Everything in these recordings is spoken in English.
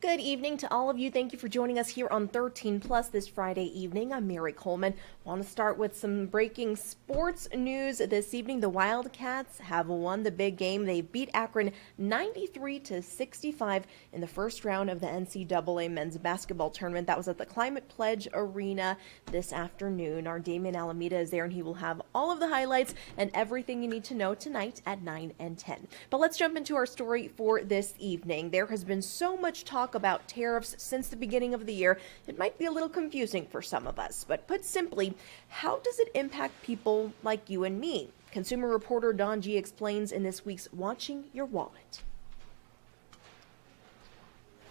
Good evening to all of you. Thank you for joining us here on 13 Plus this Friday evening. I'm Mary Coleman. Want to start with some breaking sports news this evening. The Wildcats have won the big game. They beat Akron 93-65 in the first round of the NCAA men's basketball tournament. That was at the Climate Pledge Arena this afternoon. Our Damian Alameda is there, and he will have all of the highlights and everything you need to know tonight at 9 and 10. But let's jump into our story for this evening. There has been so much talk about tariffs since the beginning of the year. It might be a little confusing for some of us, but put simply, how does it impact people like you and me? Consumer reporter Don G explains in this week's Watching Your Wallet.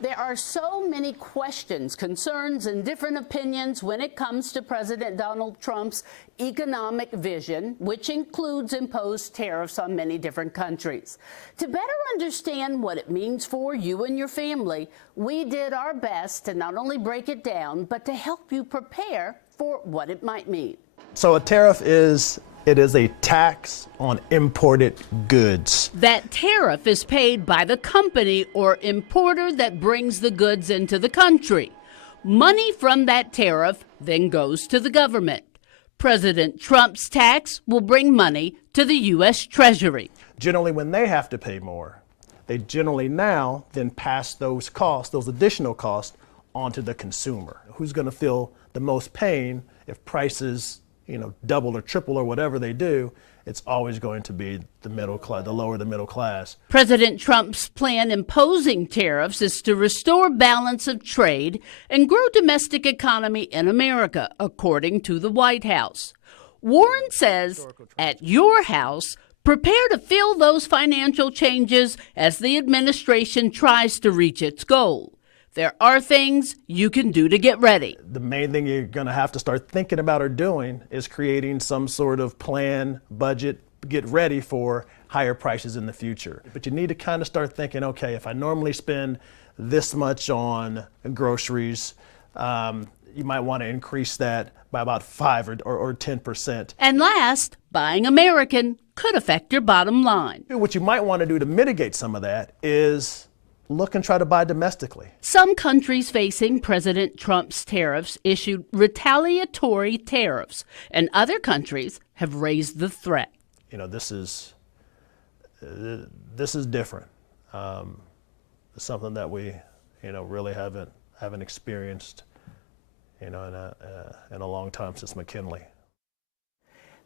There are so many questions, concerns, and different opinions when it comes to President Donald Trump's economic vision, which includes imposed tariffs on many different countries. To better understand what it means for you and your family, we did our best to not only break it down, but to help you prepare for what it might mean. So a tariff is a tax on imported goods. That tariff is paid by the company or importer that brings the goods into the country. Money from that tariff then goes to the government. President Trump's tax will bring money to the U.S. Treasury. Generally, when they have to pay more, they generally now then pass those costs, those additional costs, onto the consumer. Who's going to feel the most pain if prices double or triple or whatever they do? It's always going to be the middle class, the lower the middle class. President Trump's plan imposing tariffs is to restore balance of trade and grow domestic economy in America, according to the White House. Warren says, at your house, prepare to feel those financial changes as the administration tries to reach its goal. There are things you can do to get ready. The main thing you're going to have to start thinking about or doing is creating some sort of plan, budget, get ready for higher prices in the future. But you need to kind of start thinking, okay, if I normally spend this much on groceries, you might want to increase that by about 5 or 10%. And last, buying American could affect your bottom line. What you might want to do to mitigate some of that is look and try to buy domestically. Some countries facing President Trump's tariffs issued retaliatory tariffs, and other countries have raised the threat. This is different. It's something that we, really haven't experienced, in a long time since McKinley.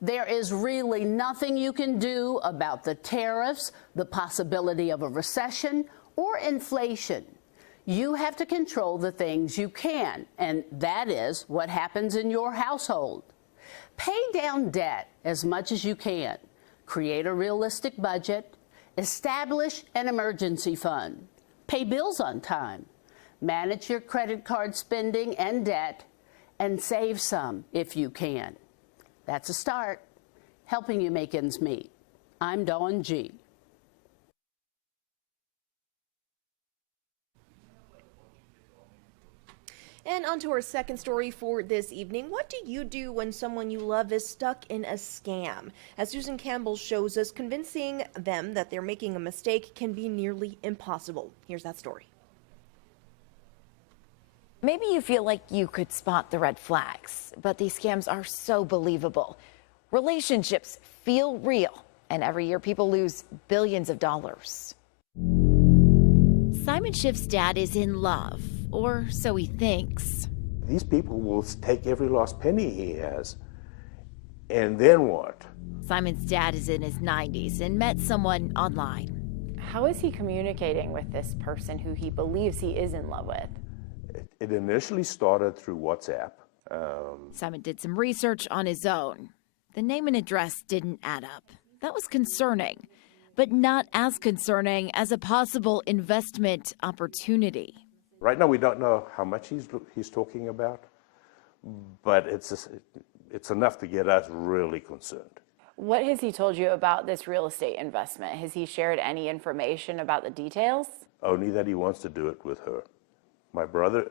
There is really nothing you can do about the tariffs, the possibility of a recession, or inflation. You have to control the things you can, and that is what happens in your household. Pay down debt as much as you can. Create a realistic budget. Establish an emergency fund. Pay bills on time. Manage your credit card spending and debt, and save some if you can. That's a start, helping you make ends meet. I'm Dawn G. And on to our second story for this evening. What do you do when someone you love is stuck in a scam? As Susan Campbell shows us, convincing them that they're making a mistake can be nearly impossible. Here's that story. Maybe you feel like you could spot the red flags, but these scams are so believable. Relationships feel real, and every year people lose billions of dollars. Simon Schiff's dad is in love, or so he thinks. These people will take every lost penny he has. And then what? Simon's dad is in his 90s and met someone online. How is he communicating with this person who he believes he is in love with? It initially started through WhatsApp. Simon did some research on his own. The name and address didn't add up. That was concerning, but not as concerning as a possible investment opportunity. Right now we don't know how much he's talking about, but it's enough to get us really concerned. What has he told you about this real estate investment? Has he shared any information about the details? Only that he wants to do it with her. My brother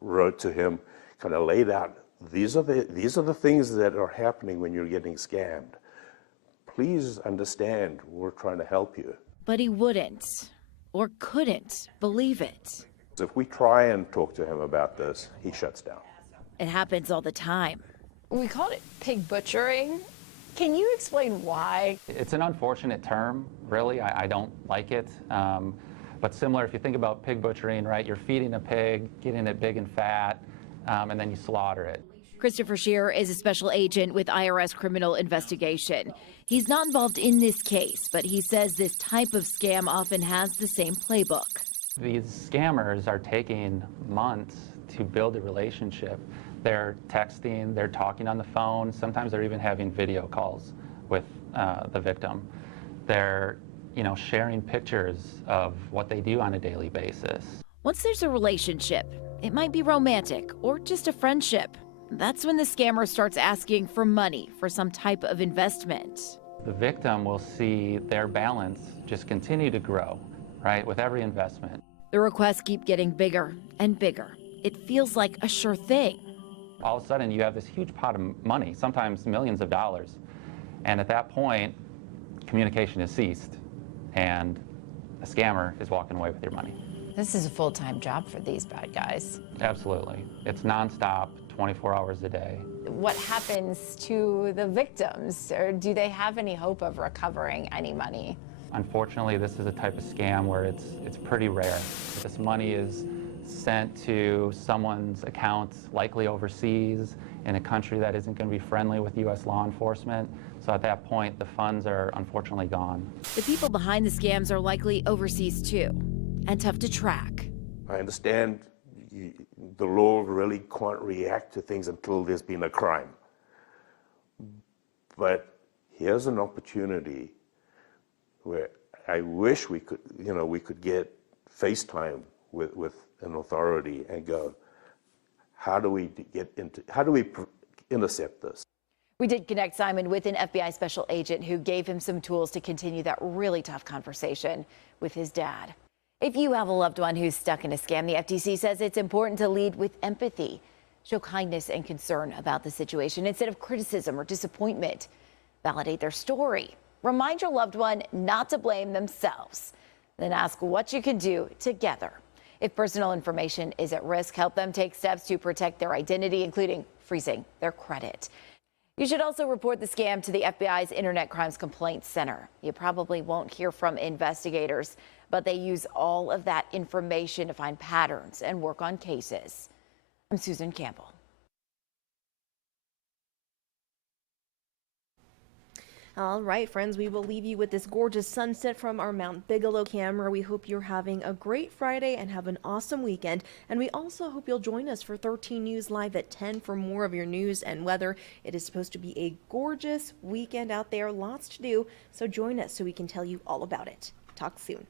wrote to him, kind of laid out, these are the things that are happening when you're getting scammed. Please understand, we're trying to help you. But he wouldn't or couldn't believe it. If we try and talk to him about this, he shuts down. It happens all the time. We called it pig butchering. Can you explain why? It's an unfortunate term, really. I don't like it. But similar, if you think about pig butchering, right, you're feeding a pig, getting it big and fat, and then you slaughter it. Christopher Scheer is a special agent with IRS Criminal Investigation. He's not involved in this case, but he says this type of scam often has the same playbook. These scammers are taking months to build a relationship. They're texting, they're talking on the phone, sometimes they're even having video calls with the victim. They're, sharing pictures of what they do on a daily basis. Once there's a relationship, it might be romantic or just a friendship. That's when the scammer starts asking for money for some type of investment. The victim will see their balance just continue to grow, right, with every investment. The requests keep getting bigger and bigger. It feels like a sure thing. All of a sudden, you have this huge pot of money, sometimes millions of dollars. And at that point, communication has ceased, and the scammer is walking away with your money. This is a full-time job for these bad guys. Absolutely. It's nonstop, 24 hours a day. What happens to the victims? Or do they have any hope of recovering any money? Unfortunately, this is a type of scam where it's pretty rare. This money is sent to someone's account, likely overseas, in a country that isn't going to be friendly with U.S. law enforcement. So at that point, the funds are unfortunately gone. The people behind the scams are likely overseas too, and tough to track. I understand the law really can't react to things until there's been a crime. But here's an opportunity where I wish we could, we could get FaceTime with an authority and go, how do we intercept this? We did connect Simon with an FBI special agent who gave him some tools to continue that really tough conversation with his dad. If you have a loved one who's stuck in a scam, the FTC says it's important to lead with empathy. Show kindness and concern about the situation instead of criticism or disappointment. Validate their story. Remind your loved one not to blame themselves. Then ask what you can do together. If personal information is at risk, help them take steps to protect their identity, including freezing their credit. You should also report the scam to the FBI's Internet Crimes Complaints Center. You probably won't hear from investigators, but they use all of that information to find patterns and work on cases. I'm Susan Campbell. All right, friends, we will leave you with this gorgeous sunset from our Mount Bigelow camera. We hope you're having a great Friday and have an awesome weekend. And we also hope you'll join us for 13 News Live at 10 for more of your news and weather. It is supposed to be a gorgeous weekend out there, lots to do. So join us so we can tell you all about it. Talk soon.